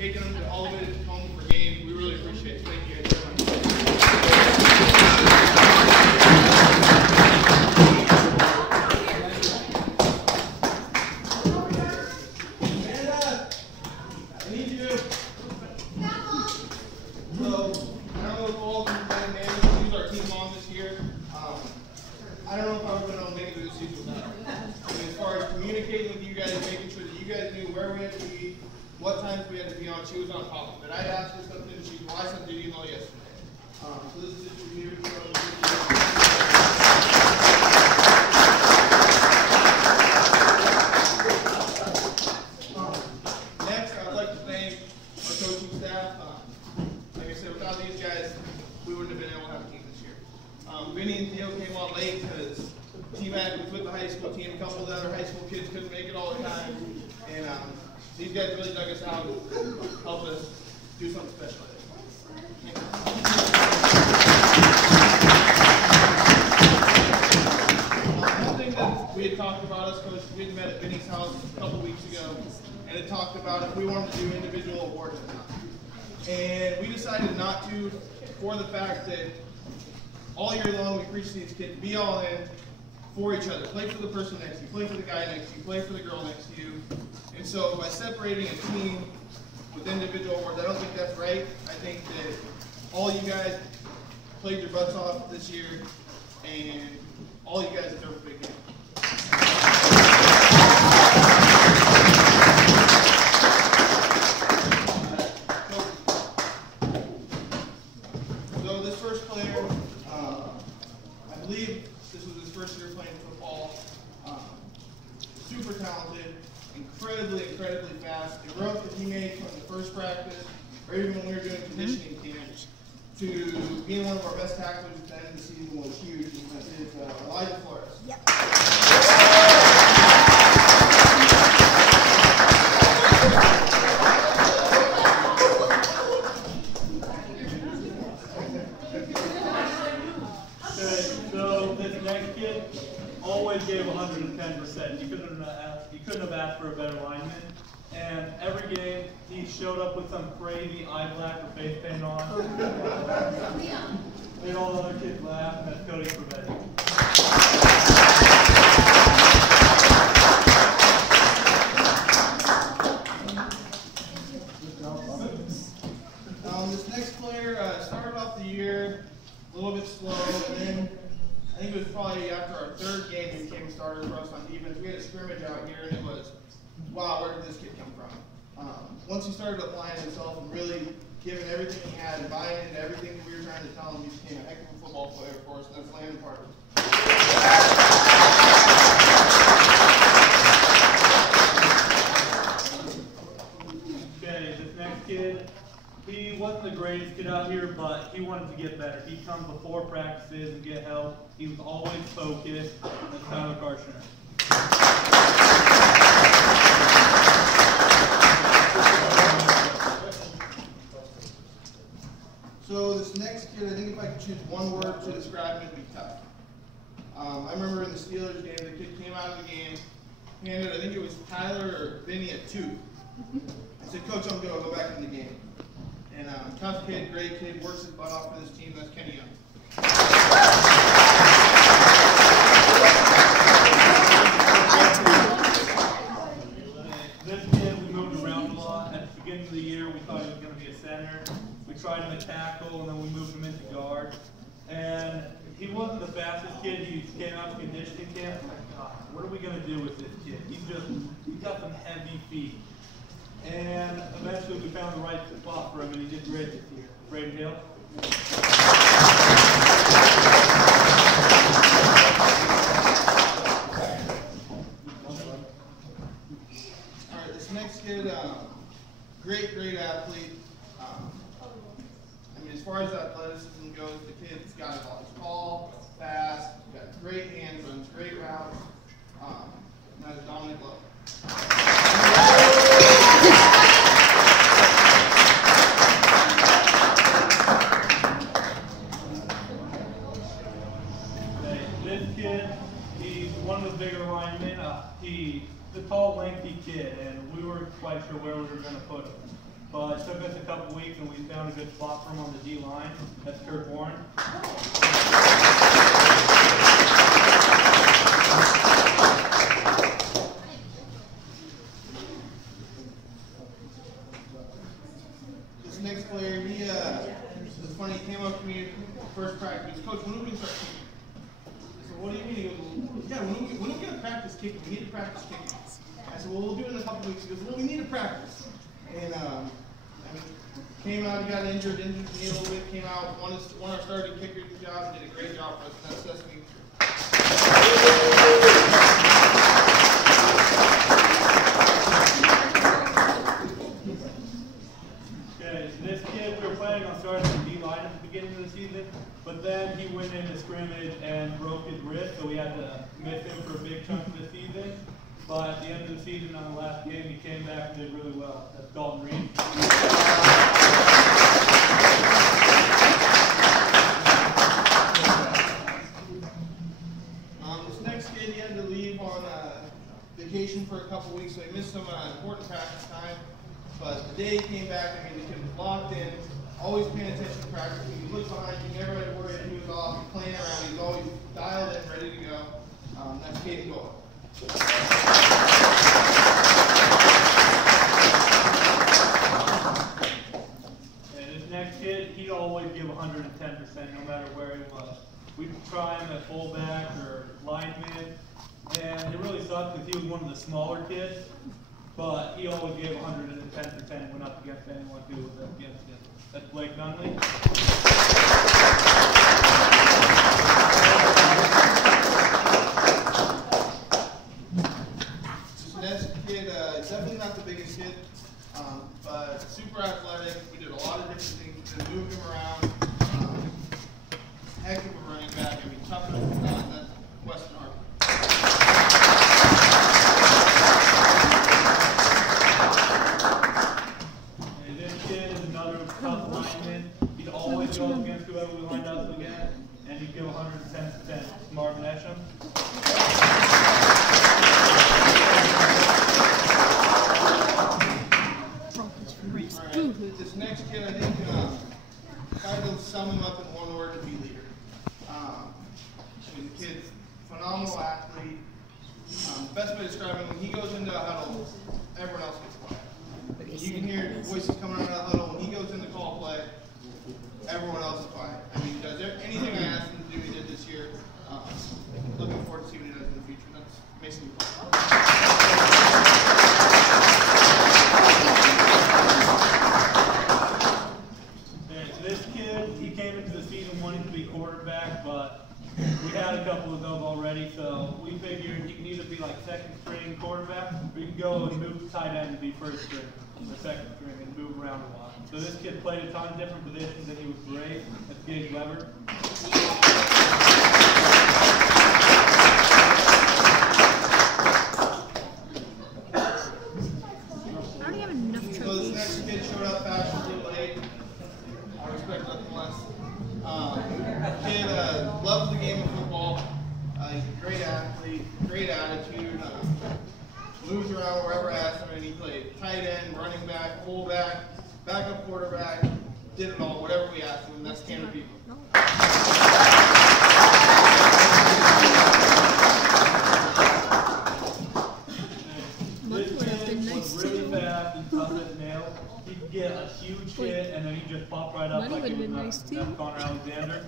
taking them all the way home for games. We really appreciate it. Thank you guys very much. I don't know if I would have made it through the season without her. As far as communicating with you guys, making sure that you guys knew where we had to be, what times we had to be on, she was on top of it. I asked her something, and she well, I sent an email yesterday. So this is just for you. Next, I'd like to thank our coaching staff. Like I said, without these guys, we wouldn't have been able to have a team this year. Vinny and Theo came on late because team had was with the high school team. A couple of the other high school kids couldn't make it all the time, and these guys really dug us out and helped us do something special. One thing that we had talked about us, Coach, we had met at Vinny's house a couple weeks ago, and it talked about if we wanted to do individual awards or not. And we decided not to, for the fact that all year long we preach to these kids, be all in for each other. Play for the person next to you, play for the guy next to you, play for the girl next to you. And so by separating a team with individual awards, I don't think that's right. I think that all you guys played your butts off this year, and all you guys deserve a big game. So this first player, I believe this was his first year playing football. Super talented, incredibly fast. It grew up with teammates from the first practice, or even when we were doing conditioning camps, to being one of our best tacklers at the end of the season was huge. And that is Elijah Flores. Yep. So this next kid always gave 110%. You couldn't have asked for a better lineman. And every game he showed up with some crazy eye black or face paint on. Made all the other kids laugh, and that's Cody Prevetti. This next player started off the year a little bit slow, and then I think it was probably after our third game he became a starter for us on defense. We had a scrimmage out here, and it was, wow, where did this kid come from? Once he started applying himself and really giving everything he had and buying into everything that we were trying to tell him, he became a heck of a football player for us, and that's Landon Parker. Okay, this next kid, he wasn't the greatest kid out here, but he wanted to get better. He'd come before practices and get help. He was always focused. That's Tyler Karshner. So this next kid, I think if I could choose one word to describe him, it'd be tough. I remember in the Steelers game, the kid came out of the game, handed, I think it was Tyler or Vinny a 2. I said, Coach, I'm good, I'll go back in the game. And tough kid, great kid, works his butt off for this team. That's Kenny Young. This kid, we moved around a lot. At the beginning of the year, we thought he was going to be a center. We tried him at tackle, and then we moved him into guard. And he wasn't the fastest kid. He came out of conditioning camp. Like, God, what are we going to do with this kid? He's got some heavy feet. And eventually we found the right spot for him, and he did great this year. Braden Hill. All right, this next kid, great athlete. I mean, as far as athleticism goes, the kid's got it all. He's tall, fast, he's got great hands, runs great routes, and that's Dominic Love. This kid, he's one of the bigger linemen. He's a tall, lengthy kid, and we weren't quite sure where we were going to put him. but it took us a couple weeks and we found a good spot for him on the D line. That's Kurt Warren. This next player, it's funny, he came up to me first practice. He goes, Coach, when are we going to start kicking? I said, what do you mean? He goes, yeah, when are we going to practice kicking? We need to practice kicking. I said, well, we'll do it in a couple weeks. He goes, well, we need to practice. And came out, he got injured me a little bit, came out, won our starting kicker's job, did a great job for us, and that's Sesame. Okay, so this kid, we were planning on starting the D line at the beginning of the season, but then he went into scrimmage and broke his wrist, so we had to miss him for a big chunk of the season. But at the end of the season, on the last game, he came back and did really well. That's Dalton Reed. This next kid, he had to leave on vacation for a couple weeks, so he missed some important practice time. But the day he came back, the kid was locked in, always paying attention to practice. When you look behind, you never had to worry that he was off, he's playing around, he's always dialed in, ready to go. That's Caden Gold. And this next kid, he'd always give 110% no matter where he was. We'd try him at fullback or lineman, and it really sucked because he was one of the smaller kids, but he always gave 110% went up against anyone who was up against him. That's Blake Nunley. Definitely not the biggest kid, but super athletic. We did a lot of different things. We moved him around. Heck of a running back. I mean, tougher than that's Weston Harper. And this kid is another tough lineman. He'd always go against whoever we lined up against, and he'd give 110%. Marvin Esham. This next kid, I think, if I could sum him up in one word, it'd be leader. The kid's phenomenal athlete. The best way to describe him, when he goes into a huddle, everyone else gets quiet. You can hear voices coming out of that huddle. When he goes into call play, everyone else is quiet. I mean, he does anything I asked him to do, he did this year. Looking forward to seeing what he does in the future. That's Mason. This kid, he came into the season wanting to be quarterback, but we had a couple of those already, so we figured he can either be like second string quarterback, or you can go and move tight end and be first string or second string and move around a lot. So this kid played a ton of different positions and he was great. That's Gage Weber. So this next kid showed up fast, a little late. I respect nothing less. Kid loves the game of football. He's a great athlete, great attitude. Moves around wherever I asked him, and he played tight end, running back, fullback, backup quarterback. Did it all, whatever we asked him. And that's Tanner People. Get a huge hit, and then he just popped right up like it was nothing. That's Connor Alexander.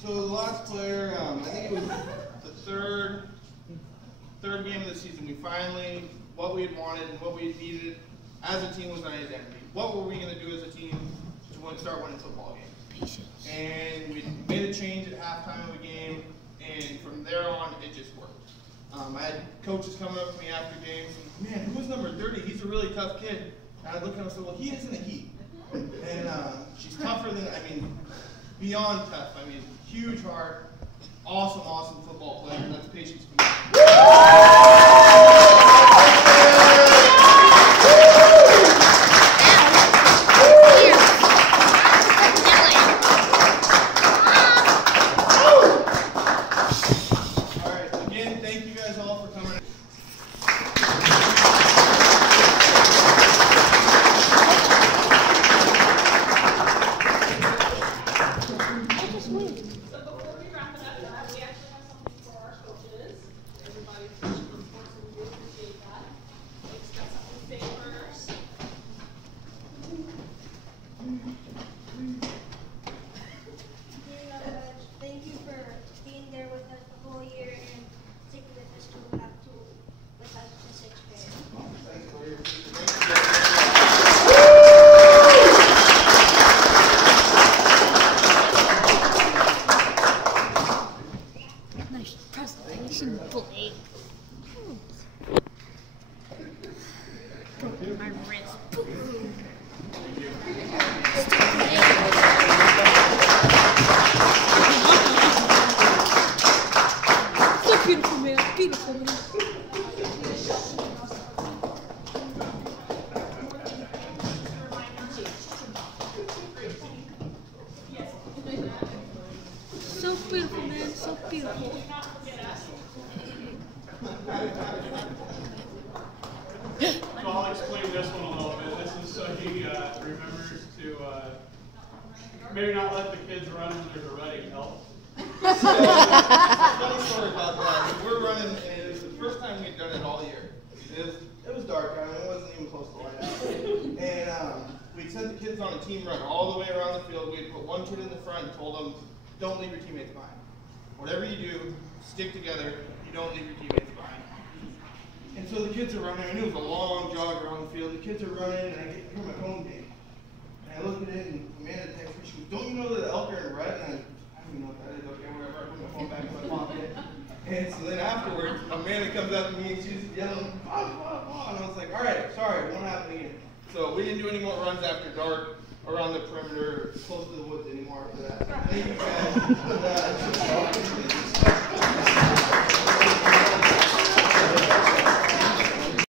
So the last player, I think it was the third game of the season. We finally, what we had wanted and what we had needed as a team was an identity. What were we going to do as a team to start winning football games? And we made a change at halftime of the game. And from there on, it just worked. I had coaches coming up to me after games, and, man, who's number 30? He's a really tough kid. And I'd look at him and say, well, he isn't a he. And she's tougher than, beyond tough. Huge heart, awesome football player, and that's Patience. Preservation Blake. Broken my wrist. So beautiful, man. Beautiful, man. So beautiful, man. So beautiful. So I'll explain this one a little bit. This is so he remembers to maybe not let the kids run when there's a running help. Funny story about that. We're running, and it was the first time we'd done it all year. It was dark. I mean, it wasn't even close to light out. And we sent the kids on a team run all the way around the field. We had put one kid in the front and told them, don't leave your teammates behind. Whatever you do, stick together. You don't leave your teammates behind. And so the kids are running. I mean, it was a long jog around the field. The kids are running, and I get hear my phone ding. And I look at it, and Amanda texts me. She goes, don't you know that elk are in red? And I don't even know what that is. Okay, whatever. I put my phone back in my pocket. And so then afterwards, Amanda comes up to me, and she's yelling, blah, blah, blah. And I was like, all right, sorry, it won't happen again. So we didn't do any more runs after dark around the perimeter, close to the woods anymore after that. Thank you guys for that.